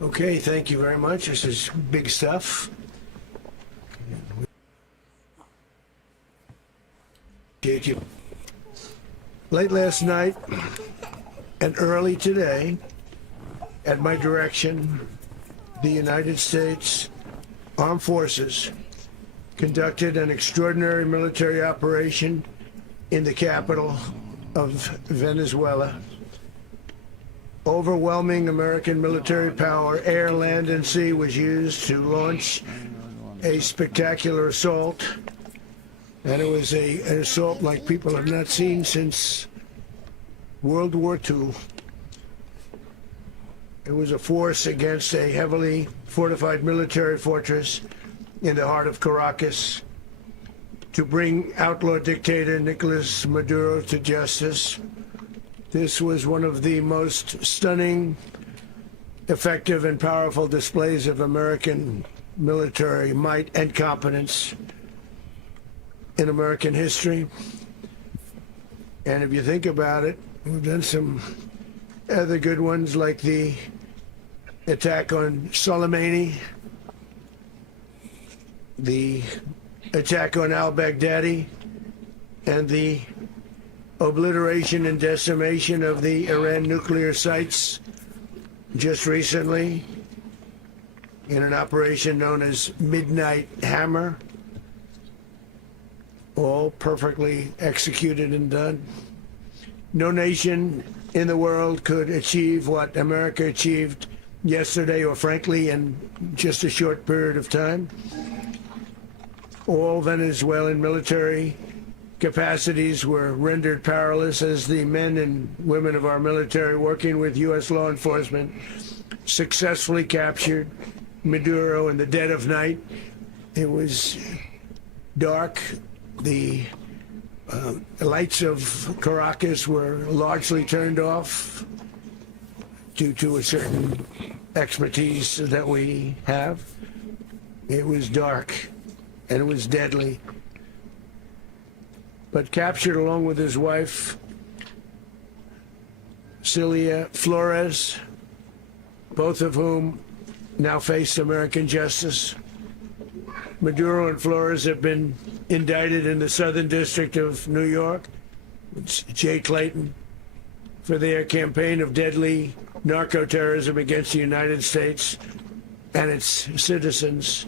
Okay, thank you very much. This is big stuff. Thank you. Late last night and early today, at my direction, the United States Armed Forces conducted an extraordinary military operation in the capital of Venezuela. Overwhelming American military power, air, land, and sea, was used to launch a spectacular assault. And it was an assault like people have not seen since World War II. It was a force against a heavily fortified military fortress in the heart of Caracas to bring outlaw dictator Nicolas Maduro to justice. This was one of the most stunning, effective, and powerful displays of American military might and competence in American history. And if you think about it, we've done some other good ones, like the attack on Soleimani, the attack on al-Baghdadi, and the obliteration and decimation of the Iran nuclear sites just recently in an operation known as Midnight Hammer. All perfectly executed and done. No nation in the world could achieve what America achieved yesterday, or frankly in just a short period of time. All Venezuelan military capacities were rendered powerless as the men and women of our military, working with U.S. law enforcement, successfully captured Maduro in the dead of night. It was dark. The lights of Caracas were largely turned off due to a certain expertise that we have. It was dark and it was deadly. But captured along with his wife, Celia Flores, both of whom now face American justice. Maduro and Flores have been indicted in the Southern District of New York, it's Jay Clayton, for their campaign of deadly narco-terrorism against the United States and its citizens.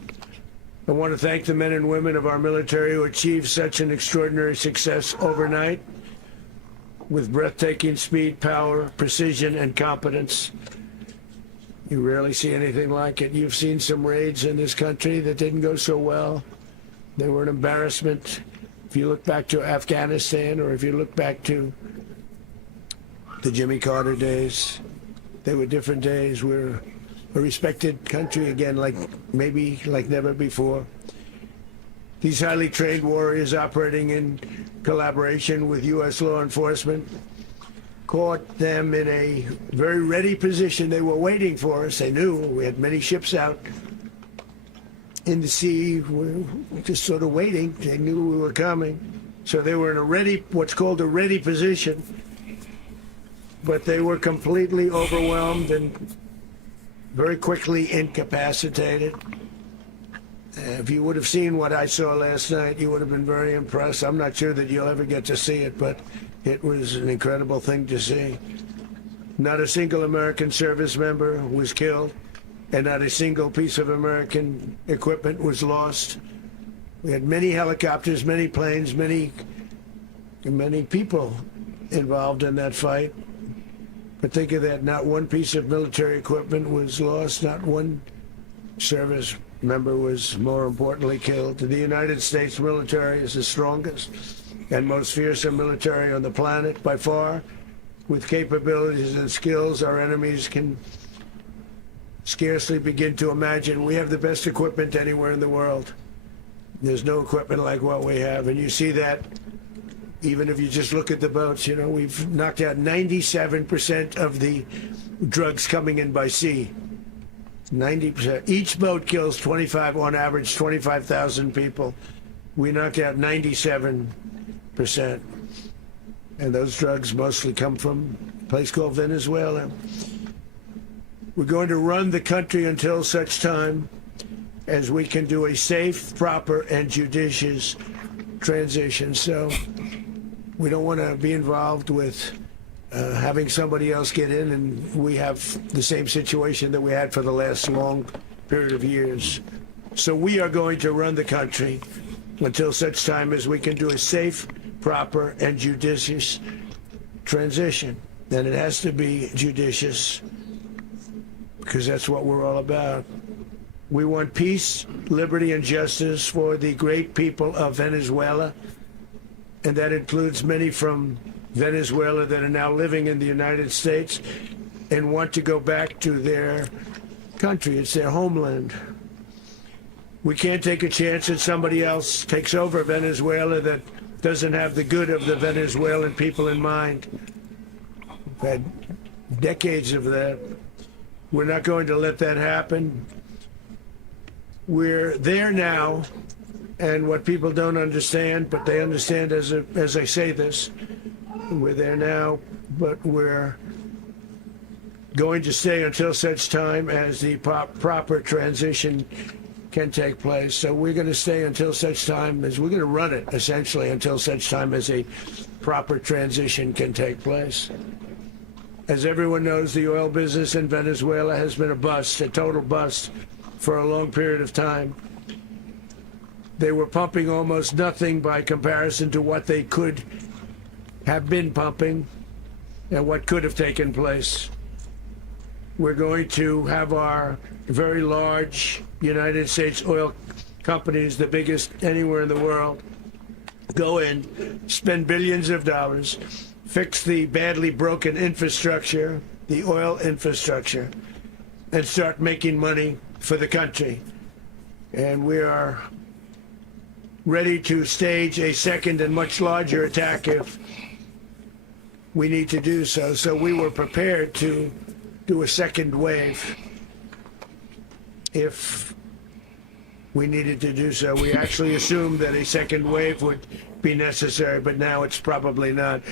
I want to thank the men and women of our military who achieved such an extraordinary success overnight with breathtaking speed, power, precision, and competence. You rarely see anything like it. You've seen some raids in this country that didn't go so well. They were an embarrassment. If you look back to Afghanistan, or if you look back to the Jimmy Carter days, they were different days. We're a respected country again, maybe like never before. These highly trained warriors, operating in collaboration with U.S. law enforcement, caught them in a very ready position. They were waiting for us. They knew we had many ships out in the sea. We were just sort of waiting. They knew we were coming. So they were in a what's called a ready position. But they were completely overwhelmed and very quickly incapacitated. If you would have seen what I saw last night, you would have been very impressed. I'm not sure that you'll ever get to see it, but it was an incredible thing to see. Not a single American service member was killed, and not a single piece of American equipment was lost. We had many helicopters, many planes, many people involved in that fight. But think of that, not one piece of military equipment was lost, not one service member was, more importantly, killed. The United States military is the strongest and most fearsome military on the planet by far, with capabilities and skills our enemies can scarcely begin to imagine. We have the best equipment anywhere in the world. There's no equipment like what we have, and you see that even if you just look at the boats. You know, we've knocked out 97% of the drugs coming in by sea. 90%. Each boat kills on average 25,000 people. We knocked out 97%. and those drugs mostly come from a place called Venezuela. We're going to run the country until such time as we can do a safe, proper, and judicious transition. So we don't want to be involved with having somebody else get in, and we have the same situation that we had for the last long period of years. So we are going to run the country until such time as we can do a safe, proper, and judicious transition. And it has to be judicious, because that's what we're all about. We want peace, liberty, and justice for the great people of Venezuela, and that includes many from Venezuela that are now living in the United States and want to go back to their country. It's their homeland. We can't take a chance that somebody else takes over Venezuela that doesn't have the good of the Venezuelan people in mind. We've had decades of that. We're not going to let that happen. We're there now, and what people don't understand, but they understand as I say this, we're there now, but we're going to stay until such time as the proper transition can take place. So we're going to stay until such time as we're going to run it, essentially, until such time as a proper transition can take place. As everyone knows, the oil business in Venezuela has been a bust, a total bust, for a long period of time. They were pumping almost nothing by comparison to what they could have been pumping and what could have taken place. We're going to have our very large United States oil companies, the biggest anywhere in the world, go in, spend billions of dollars, fix the badly broken infrastructure, the oil infrastructure, and start making money for the country. And we are ready to stage a second and much larger attack if we need to do so. So we were prepared to do a second wave if we needed to do so. We actually assumed that a second wave would be necessary, but now it's probably not.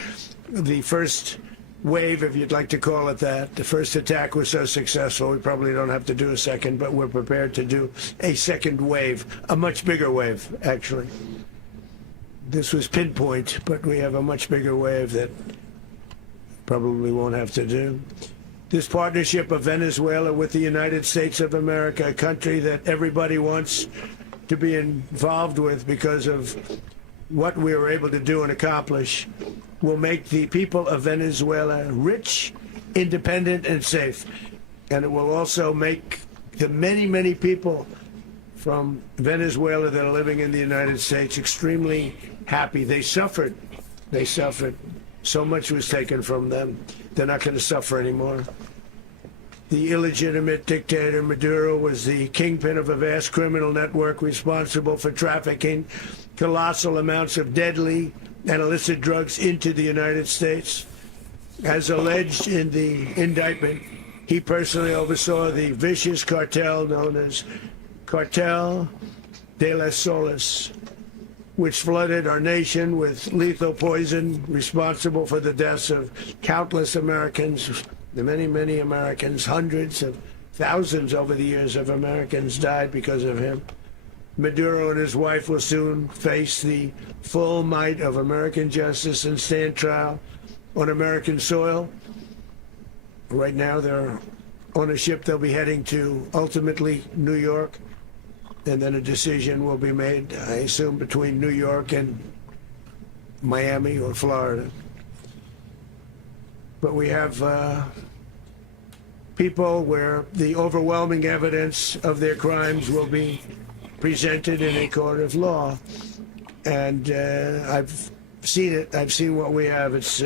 The first wave, if you'd like to call it that, the first attack was so successful, we probably don't have to do a second, but we're prepared to do a second wave, a much bigger wave, actually. This was pinpoint, but we have a much bigger wave that probably won't have to do. This partnership of Venezuela with the United States of America, a country that everybody wants to be involved with because of what we were able to do and accomplish, will make the people of Venezuela rich, independent, and safe. And it will also make the many, many people from Venezuela that are living in the United States extremely happy. They suffered. They suffered. So much was taken from them. They're not going to suffer anymore. The illegitimate dictator Maduro was the kingpin of a vast criminal network responsible for trafficking colossal amounts of deadly and illicit drugs into the United States. As alleged in the indictment, he personally oversaw the vicious cartel known as Cartel de las Solas, which flooded our nation with lethal poison, responsible for the deaths of countless Americans, the many, many Americans. Hundreds of thousands over the years of Americans died because of him. Maduro and his wife will soon face the full might of American justice and stand trial on American soil. Right now they're on a ship. They'll be heading to ultimately New York, and then a decision will be made, I assume, between New York and Miami or Florida. But we have people where the overwhelming evidence of their crimes will be presented in a court of law. And I've seen it. I've seen what we have. It's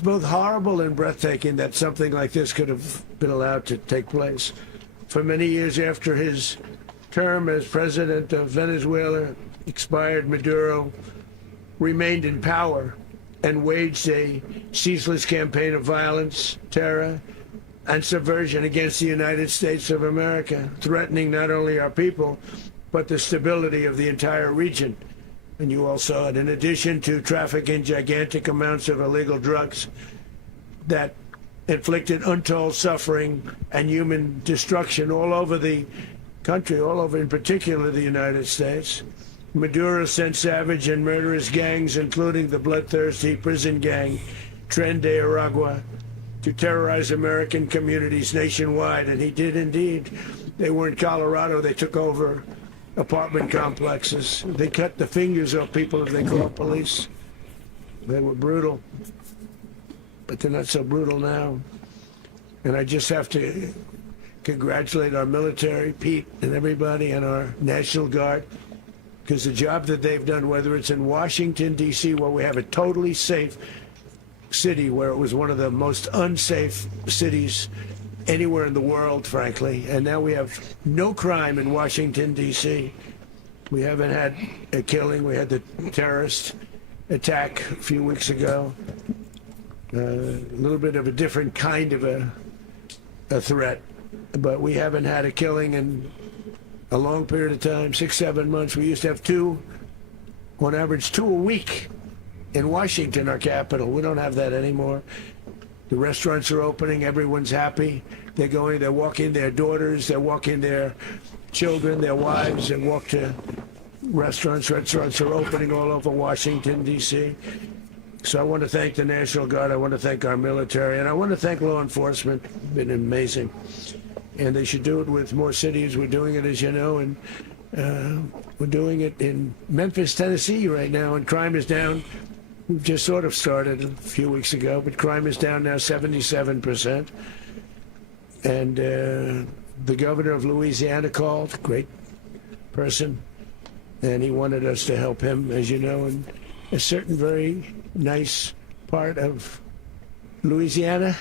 both horrible and breathtaking that something like this could have been allowed to take place. For many years after his term as president of Venezuela expired, Maduro remained in power and waged a ceaseless campaign of violence, terror, and subversion against the United States of America, threatening not only our people, but the stability of the entire region. and you all saw it, in addition to trafficking gigantic amounts of illegal drugs that inflicted untold suffering and human destruction all over the country, all over, in particular, the United States. Maduro sent savage and murderous gangs, including the bloodthirsty prison gang Tren de Aragua, to terrorize American communities nationwide, and he did indeed. They were in Colorado. They took over apartment complexes. They cut the fingers off people if they called police. They were brutal, but they're not so brutal now. And I just have to congratulate our military, Pete, and everybody, and our National Guard, because the job that they've done, whether it's in Washington, D.C., where we have a totally safe city, where it was one of the most unsafe cities anywhere in the world, frankly, and now we have no crime in Washington, D.C. We haven't had a killing. We had the terrorist attack a few weeks ago. A little bit of a different kind of a threat, but we haven't had a killing in a long period of time, 6-7 months. We used to have two, on average, 2 a week in Washington, our capital. We don't have that anymore. The restaurants are opening. Everyone's happy. They're walking their daughters, they're walking their children, their wives, and walk to restaurants. Restaurants are opening all over Washington, D.C. So I want to thank the National Guard. I want to thank our military, and I want to thank law enforcement. It's been amazing. And they should do it with more cities. We're doing it, as you know, and we're doing it in Memphis, Tennessee right now, and crime is down. We've just sort of started a few weeks ago, but crime is down now 77%. And the governor of Louisiana called, great person, and he wanted us to help him, as you know, in a certain very nice part of Louisiana.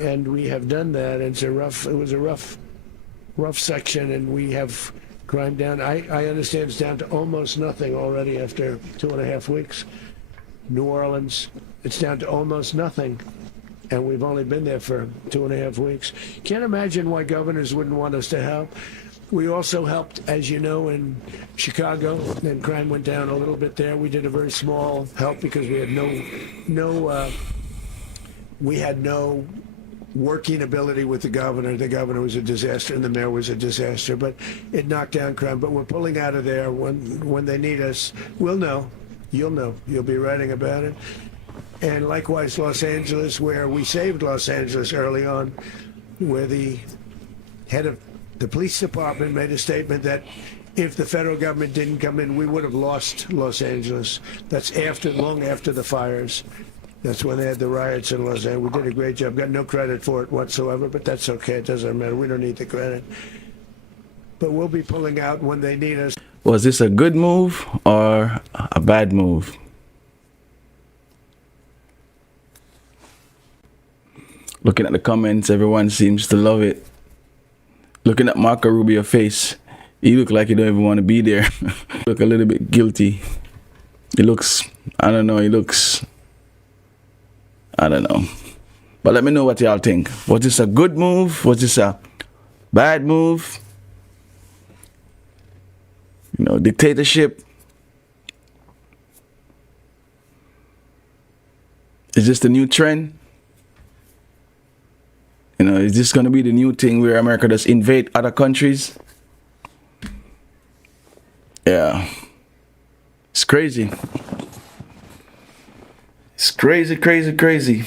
And we have done that. It was a rough section, and we have crime down. I understand it's down to almost nothing already after 2.5 weeks. New Orleans, it's down to almost nothing, and we've only been there for 2.5 weeks. Can't imagine why governors wouldn't want us to help. We also helped, as you know, in Chicago, and crime went down a little bit there. We did a very small help because we had no working ability with the governor. The governor was a disaster, and the mayor was a disaster, but it knocked down crime. But we're pulling out of there. When they need us, we'll know. You'll know. You'll be writing about it. And likewise, Los Angeles, where we saved Los Angeles early on, where the head of the police department made a statement that if the federal government didn't come in, we would have lost Los Angeles. That's long after the fires. That's when they had the riots in Los Angeles. We did a great job. Got no credit for it whatsoever, but that's okay. It doesn't matter. We don't need the credit. But we'll be pulling out when they need us. Was this a good move or a bad move? Looking at the comments, everyone seems to love it. Looking at Marco Rubio's face, he look like he don't even want to be there. Look a little bit guilty. He looks, I don't know, I don't know. But let me know what y'all think. Was this a good move? Was this a bad move? You know, dictatorship. Is this the new trend? You know, is this going to be the new thing where America does invade other countries? Yeah. It's crazy. It's crazy, crazy, crazy.